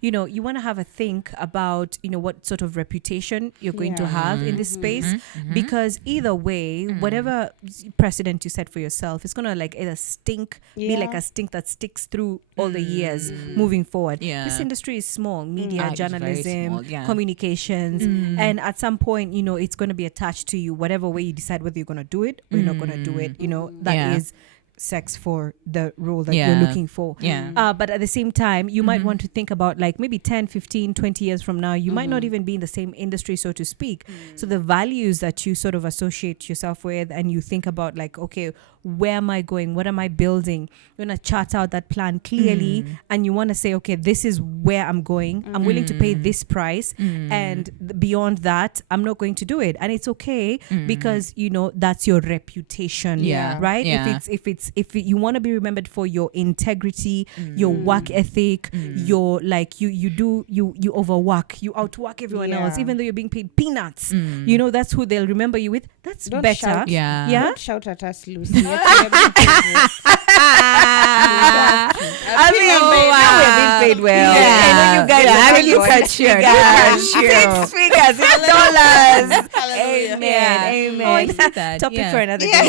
you know, you want to have a think about, you know, what sort of reputation you're going to have in this space because either way, whatever precedent you set for yourself, it's going to like either stink, be like a stink that sticks through all all the years moving forward. Yeah. This industry is small, media, It's very journalism, small, yeah. communications, and at some point, you know, it's going to be attached to you, whatever way you decide whether you're going to do it or you're not going to do it. You know, that is sex for the role that you're looking for. But at the same time, you might want to think about like maybe 10, 15, 20 years from now, you might not even be in the same industry, so to speak. So the values that you sort of associate yourself with, and you think about like, okay, where am I going? What am I building? You want to chart out that plan clearly, and you want to say, okay, this is where I'm going. I'm willing to pay this price, and beyond that, I'm not going to do it. And it's okay because, you know, that's your reputation, right? If you want to be remembered for your integrity, your work ethic, your like you overwork, you outwork everyone else, even though you're being paid peanuts. You know, that's who they'll remember you with. That's Don't better. shout. Don't shout at us, Lucy. I mean, we're being paid well. I know you guys are really figures, dollars. Amen. Topic for another day.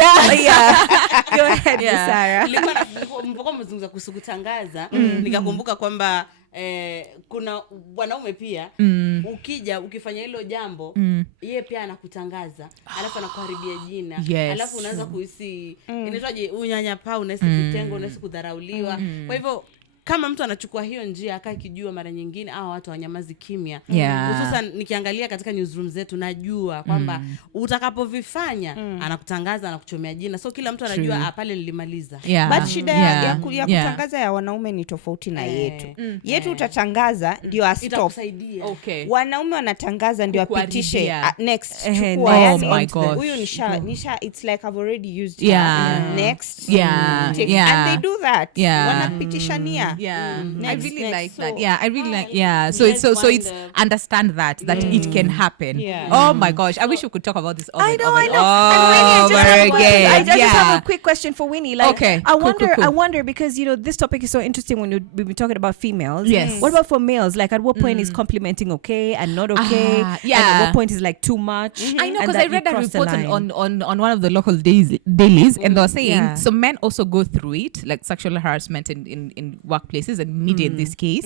Go ahead, Busara. Nilikuwa mzungumza kuhusu kutangaza, nikakumbuka kwamba kuna wanaume pia ukija ukifanya hilo jambo yeye pia anakutangaza, alafu anakuharibia jina, alafu unaanza kuhisi inaitwaje, unyanyapaa, unahisi kutengwa, unahisi kudharauliwa. Kwa hivyo kama mtu anachukua hiyo njia akakijua, mara nyingine watu wanyamazi kimya. Hususan nikiangalia katika newsroom zetu, najua kwamba utakapovifanya anakutangaza, anakuchomea jina. So kila mtu anajua pale nilimaliza. But shida ya kutangaza ya wanaume ni tofauti na yetu. Yetu utatangaza ndio astop. Wanaume wanatangaza ndio apitishe next. Oh my God. Huyu nisha it's like I've already used next. And they do that. Wanapitishania. I really like that. I really like. So it's understand that it can happen. Oh my gosh, I wish we could talk about this. I know. Oh, And very I good. just have a quick question for Winnie. Like, Okay, I cool. wonder because, you know, this topic is so interesting when we've been talking about females. Yes. What about for males? Like, at what point is complimenting okay and not okay? And at what point is like too much? I know, and because that I read you a cross the report line? on one of the local dailies, and they were saying so men also go through it, like sexual harassment in workplaces and media in this case.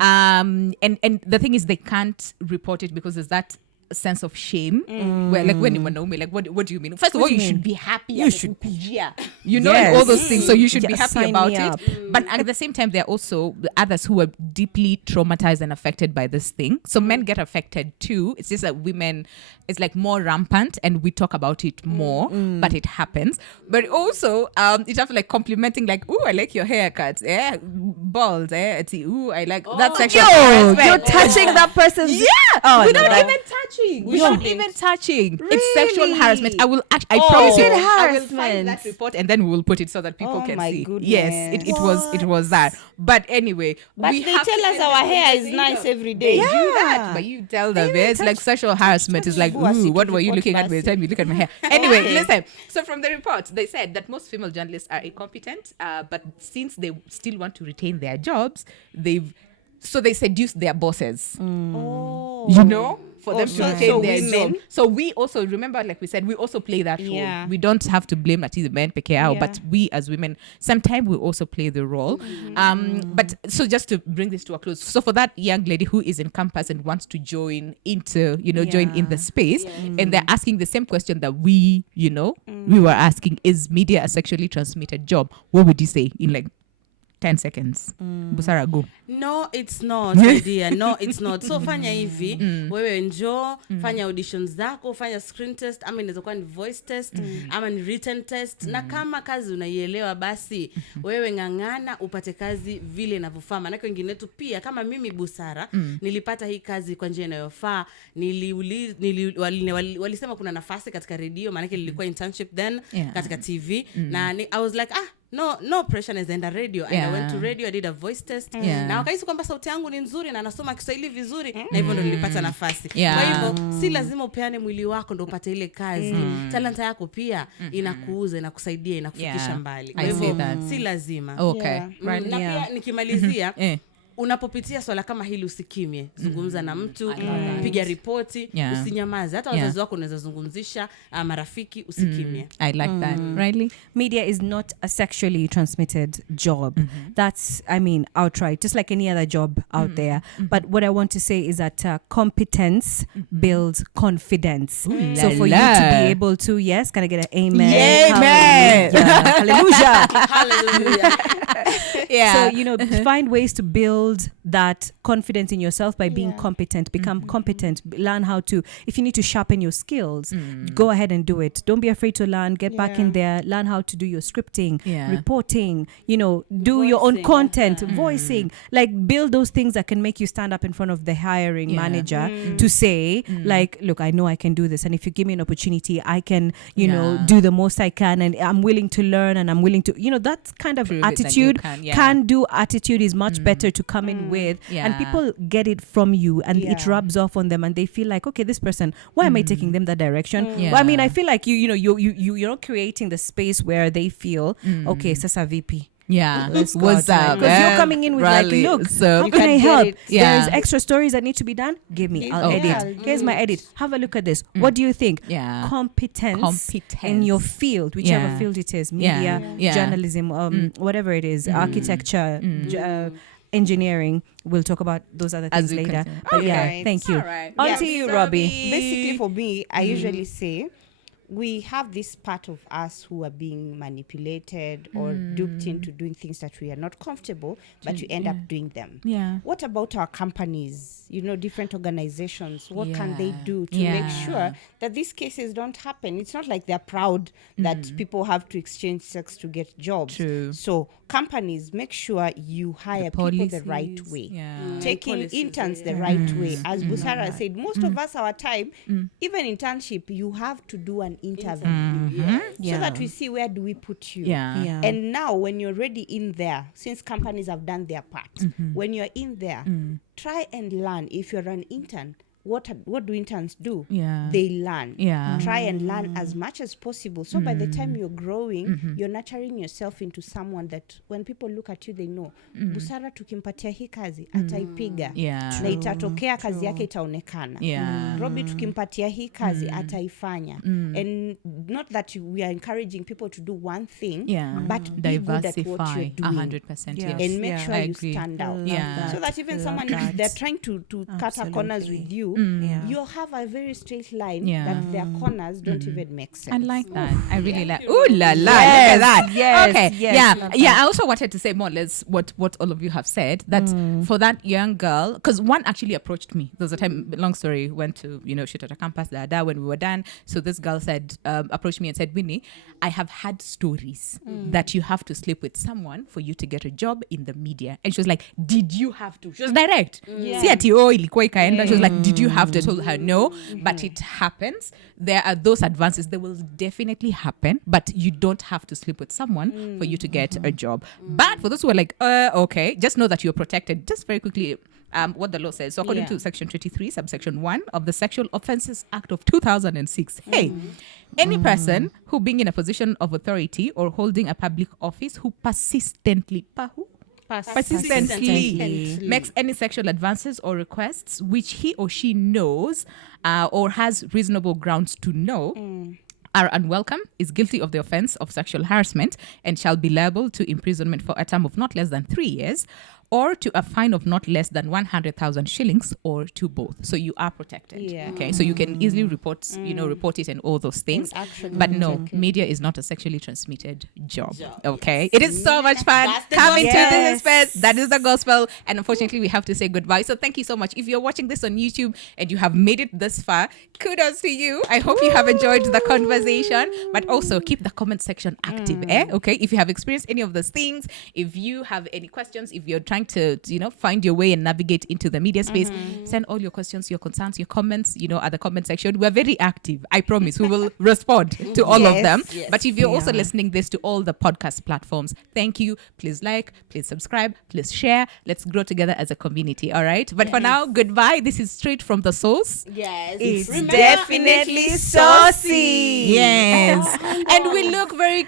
And the thing is, they can't report it because there's that sense of shame where like when like what do you mean? First of all, you should be happy, you should know, and all those things, so you should be happy about it. But at the same time, there are also others who are deeply traumatized and affected by this thing. So men get affected too. It's just that women, it's like more rampant and we talk about it more, but it happens. But also it's after like complimenting, like, ooh, I like your haircut, bald, ooh, I like that sexual harassment. You're touching that person's without even touching. Without even touching. Really? It's sexual harassment. I promise you, I will find that report and then we will put it so that people can see. Goodness. Yes, it was that. But anyway, but they tell us our hair is nice every day. They do that, but you tell them it's like sexual harassment. It's like, ooh, what were you looking at by the time you look at my hair? Anyway, listen. So from the report, they said that most female journalists are incompetent, but since they still want to retain their jobs, they seduce their bosses. You know? For them to retain their job. So we also, remember, like we said, we also play that role. We don't have to blame that the men A.K.A, but we as women, sometimes we also play the role. But so just to bring this to a close, so for that young lady who is in campus and wants to join into, join in the space, and they're asking the same question that we were asking, is media a sexually transmitted job? What would you say in like 10 seconds? Busara, go. No, it's not, dear. No, it's not. So fanya hivi, wewe njoo, fanya auditions zako, fanya screen test, ama inaweza kuwa ni voice test, ama ni written test. Na kama kazi unaielewa, basi wewe ngangana upate kazi vile inavyofaa. Maana wengine tu pia kama mimi Busara, nilipata hii kazi kwa njia inayofaa. Walisema kuna nafasi katika radio, maana nilikuwa internship then katika TV. Na I was like, no pressure, naenda radio. And I went to radio, I did a voice test. Na wakaisi kwamba sauti yangu ni nzuri na nasoma Kiswahili vizuri, na hivyo ndo nilipata nafasi. Kwa hivyo si lazima upeane mwili wako ndo upate ile kazi. Talanta yako pia inakuuza, inakusaidia, inakufikisha mbali. Kwa hivyo si lazima. Okay. Na pia nikimalizia unapopitia swala kama hili usikimie, zungumza na mtu, piga ripoti, usinyamaze. Hata wazazi wako unaweza zungumzisha, marafiki, usikimie. I like that. Riley? Media is not a sexually transmitted job. That's, I mean, outright, just like any other job out there. But what I want to say is that competence builds confidence. So for you to be able to, yes, can I get an amen? Amen. Hallelujah. Hallelujah. So, you know, find ways to build that confidence in yourself by being competent. Become competent. Learn how to, if you need to sharpen your skills, go ahead and do it. Don't be afraid to learn. Get back in there. Learn how to do your scripting, reporting, you know, do your own content, voicing. Like, build those things that can make you stand up in front of the hiring manager to say, like, look, I know I can do this. And if you give me an opportunity, I can, you know, do the most I can. And I'm willing to learn, and I'm willing to, you know, that kind of attitude, can do attitude is much better to come in with. And people get it from you, and it rubs off on them, and they feel like, okay, this person, why am I taking them that direction? Well, I mean, I feel like you're not creating the space where they feel, okay, Sasa VP. What's Because up? you're coming in with Rally. like, look, So how can I help? Yeah. There's extra stories that need to be done. Give me, I'll edit. Here's my edit. Have a look at this. What do you think? Competence in your field, whichever field it is, media, journalism, whatever it is, architecture, engineering. We'll talk about those other things later. But thank you. On to you, Robbie. Basically, for me, I usually say, we have this part of us who are being manipulated or duped into doing things that we are not comfortable, but you end up doing them. What about our companies, you know, different organizations? What can they do to make sure that these cases don't happen? It's not like they're proud that people have to exchange sex to get jobs. So companies, make sure you hire people the right way. Taking interns the right way. As Busara said, most of us, our time, even internship, you have to do an interview so that we see where do we put you. And now when you're already in there, since companies have done their part, when you're in there, try and learn. If you're an intern, what do interns do? They learn. Try and learn as much as possible. So by the time you're growing, you're nurturing yourself into someone that when people look at you, they know, Busara tukimpatia hii kazi, ataipiga. Na itatokea kazi yake itaonekana. Robi tukimpatia hii kazi, ataifanya. And not that we are encouraging people to do one thing, but be good at what you're doing. 100%. And make sure you stand out. So that even someone, if they're trying to cut corners with you, you'll have a very straight line that their corners don't even make sense. I like that. I really like. Ooh la la! Look at that. Okay. I also wanted to say more or less what all of you have said. That for that young girl, because one actually approached me. There was a time. Long story. Went to shoot at a campus. When we were done, so this girl said, approached me and said, Winnie, I have had stories that you have to sleep with someone for you to get a job in the media. And she was like, did you have to? She was direct. See ati ilikuwa ikaenda. She was like, did you have to? I told her no, but it happens. There are those advances. They will definitely happen, but you don't have to sleep with someone for you to get a job. But for those who are like, okay, just know that you're protected. Just very quickly, what the law says. So according to Section 23, subsection 1 of the Sexual Offences Act of 2006, any person who being in a position of authority or holding a public office who persistently makes any sexual advances or requests which he or she knows or has reasonable grounds to know are unwelcome, is guilty of the offense of sexual harassment, and shall be liable to imprisonment for a term of not less than 3 years, or to a fine of not less than 100,000 shillings, or to both. So you are protected. Okay, so you can easily report it and all those things. But no, media is not a sexually transmitted job. Okay, it is so much fun coming to this space. That is the gospel, and unfortunately, we have to say goodbye. So thank you so much. If you're watching this on YouTube and you have made it this far, kudos to you. I hope you have enjoyed the conversation. But also keep the comment section active. Okay, if you have experienced any of those things, if you have any questions, if you're trying to find your way and navigate into the media space, send all your questions, your concerns, your comments at the comment section. We're very active. I promise we will respond to all of them. But if you're also listening this to all the podcast platforms, thank you. Please like, please subscribe, please share. Let's grow together as a community. All right, but for now, goodbye. This is straight from the source. It's definitely saucy. Yes. And we look very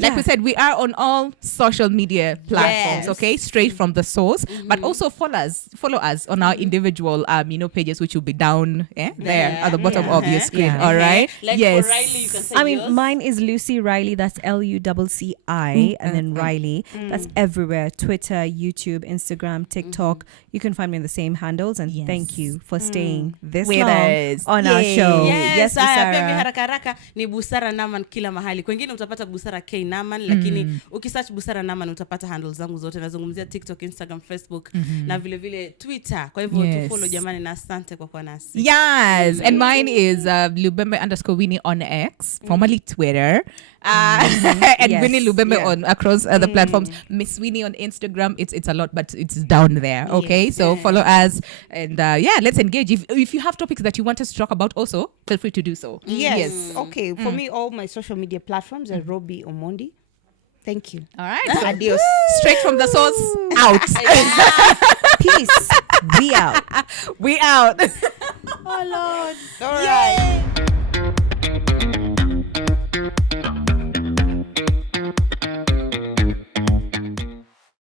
like we said, we are on all social media platforms. Okay, okay, straight from the source. But also follow us on our individual pages, which will be down there at the bottom of your screen. All right. Like yes. for Riley, you can say I mean, yours. mine is Lucy Riley. That's LUCCI and then Riley. That's everywhere: Twitter, YouTube, Instagram, TikTok. You can find me on the same handles. And thank you for staying this With long us. on our show. Yes, haya, pia mi Busara. haraka haraka ni Busara Naaman kila mahali. Kwengine utapata Busara K Naaman, lakini ukisearch Busara Naaman utapata handles zangu zote. Nazungumzia TikTok, Instagram, Facebook na vile vile Twitter. Kwa hivyo tufollow jamani, na asante kwa kuwa nasi. Yes, and mine is Lubembe_Winnie on X, formerly Twitter, and Yes. Winnie Lubembe on across the platforms. Miss Winnie on Instagram. It's a lot, but it's down there. Okay, so follow us, and let's engage. If you have topics that you want us to talk about, also feel free to do so. Yes. Okay. For me, all my social media platforms are Robi Omondi. Thank you. All right. So Adios. straight from the source. Out. Peace. We out. We out. Oh Lord. All right.